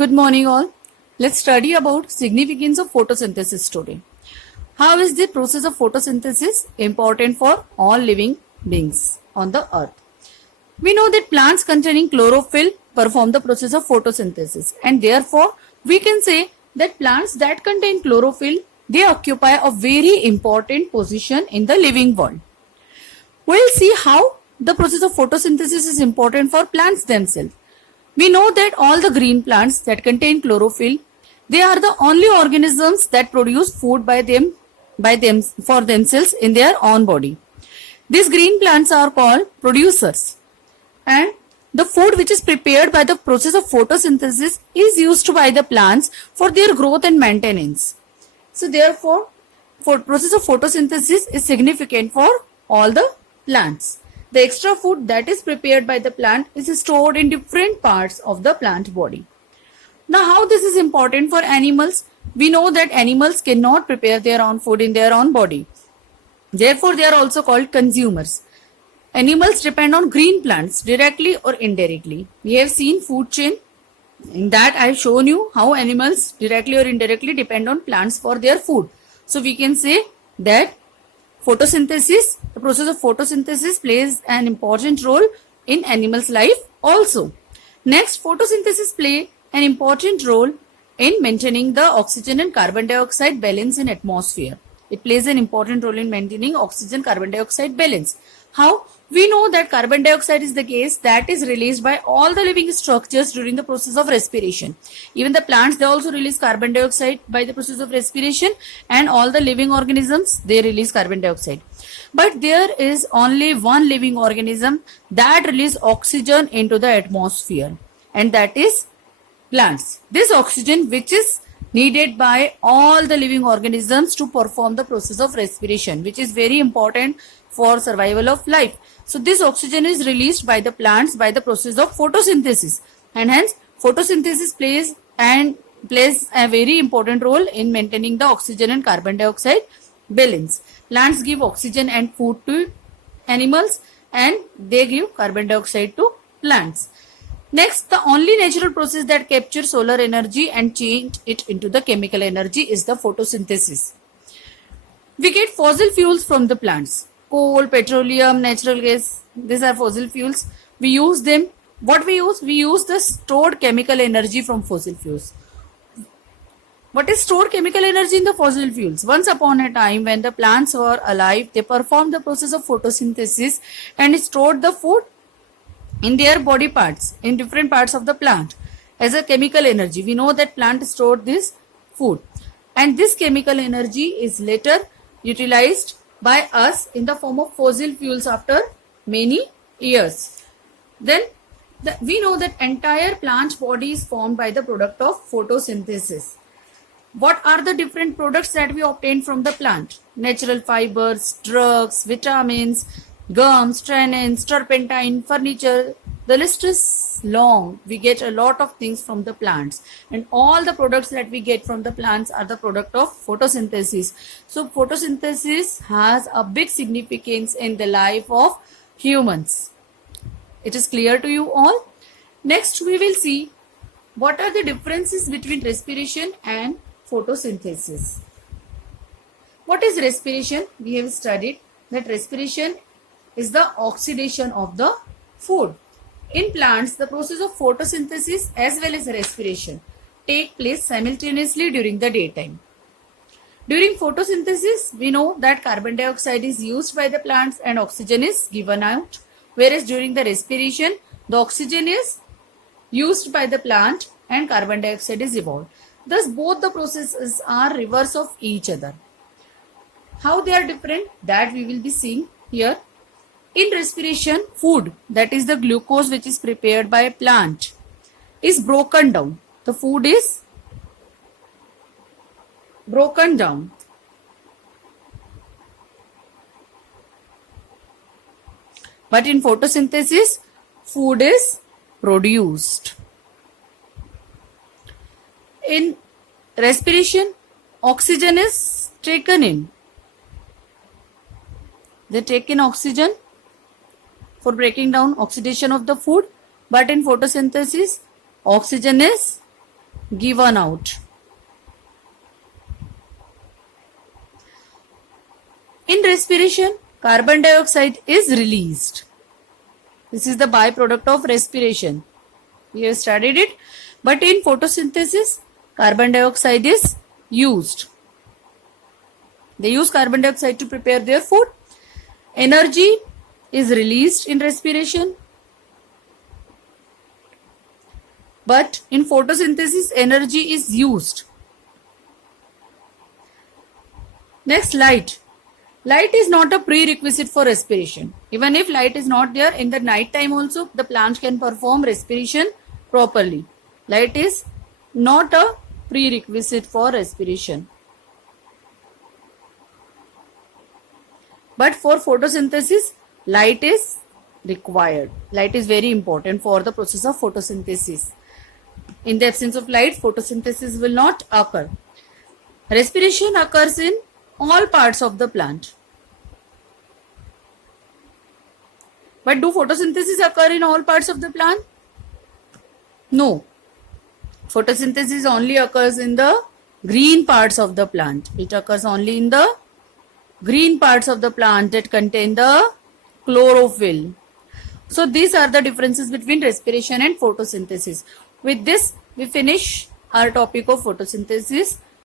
Good morning all. Let's study about significance of photosynthesis today. How is the process of photosynthesis important for all living beings on the earth? We know that plants containing chlorophyll perform the process of photosynthesis, and therefore we can say that plants that contain chlorophyll, they occupy a very important position in the living world. We'll see how the process of photosynthesis is important for plants themselves. We know that all the green plants that contain chlorophyll, they are the only organisms that produce food for themselves in their own body. These green plants are called producers, and the food which is prepared by the process of photosynthesis is used by the plants for their growth and maintenance. So therefore, process of photosynthesis is significant for all the plants. The extra food that is prepared by the plant is stored in different parts of the plant body. Now, how this is important for animals? We know that animals cannot prepare their own food in their own body. Therefore, they are also called consumers. Animals depend on green plants directly or indirectly. We have seen food chain. In that, I have shown you how animals directly or indirectly depend on plants for their food. So, we can say that photosynthesis, the process of photosynthesis plays an important role in animals' life also. Next, photosynthesis play an important role in maintaining the oxygen and carbon dioxide balance in atmosphere. It plays an important role in maintaining oxygen carbon dioxide balance. How? We know that carbon dioxide is the gas that is released by all the living structures during the process of respiration. Even the plants, they also release carbon dioxide by the process of respiration, and all the living organisms, they release carbon dioxide. But there is only one living organism that releases oxygen into the atmosphere, and that is plants. This oxygen which is needed by all the living organisms to perform the process of respiration, which is very important for survival of life. So this oxygen is released by the plants by the process of photosynthesis, and hence photosynthesis plays a very important role in maintaining the oxygen and carbon dioxide balance. Plants give oxygen and food to animals, and they give carbon dioxide to plants. Next, the only natural process that captures solar energy and change it into the chemical energy is the photosynthesis. We get fossil fuels from the plants. Coal, petroleum, natural gas, these are fossil fuels. We use them. What we use? We use the stored chemical energy from fossil fuels. What is stored chemical energy in the fossil fuels? Once upon a time, when the plants were alive, they performed the process of photosynthesis and stored the food in their body parts, in different parts of the plant as a chemical energy. We know that plant stored this food, and this chemical energy is later utilized by us in the form of fossil fuels after many years. Then we know that entire plant body is formed by the product of photosynthesis. What are the different products that we obtain from the plant? Natural fibers, drugs, vitamins, gums, tannins, turpentine, furniture. The list is long. We get a lot of things from the plants, and all the products that we get from the plants are the product of photosynthesis. So photosynthesis has a big significance in the life of humans. It is clear to you all? Next, we will see what are the differences between respiration and photosynthesis. What is respiration? We have studied that respiration is the oxidation of the food. In plants, the process of photosynthesis as well as respiration take place simultaneously during the daytime. During photosynthesis, we know that carbon dioxide is used by the plants and oxygen is given out, whereas during the respiration, the oxygen is used by the plant and carbon dioxide is evolved. Thus, both the processes are reverse of each other. How they are different, that we will be seeing here. In respiration, food, that is the glucose which is prepared by a plant, is broken down. The food is broken down. But in photosynthesis, food is produced. In respiration, oxygen is taken in. They take in oxygen for breaking down oxidation of the food, but in photosynthesis, oxygen is given out. In respiration, carbon dioxide is released. This is the byproduct of respiration. We have studied it. But in photosynthesis, carbon dioxide is used. They use carbon dioxide to prepare their food. Energy is released in respiration. But in photosynthesis, energy is used. Next, light. Light is not a prerequisite for respiration. Even if light is not there, in the night time also, the plant can perform respiration properly. Light is not a prerequisite for respiration. But for photosynthesis, light is required. Light is very important for the process of photosynthesis. In the absence of light, photosynthesis will not occur. Respiration occurs in all parts of the plant. But do photosynthesis occur in all parts of the plant? No. Photosynthesis only occurs in the green parts of the plant. It occurs only in the green parts of the plant that contain the chlorophyll. So these are the differences between respiration and photosynthesis. With this, we finish our topic of photosynthesis.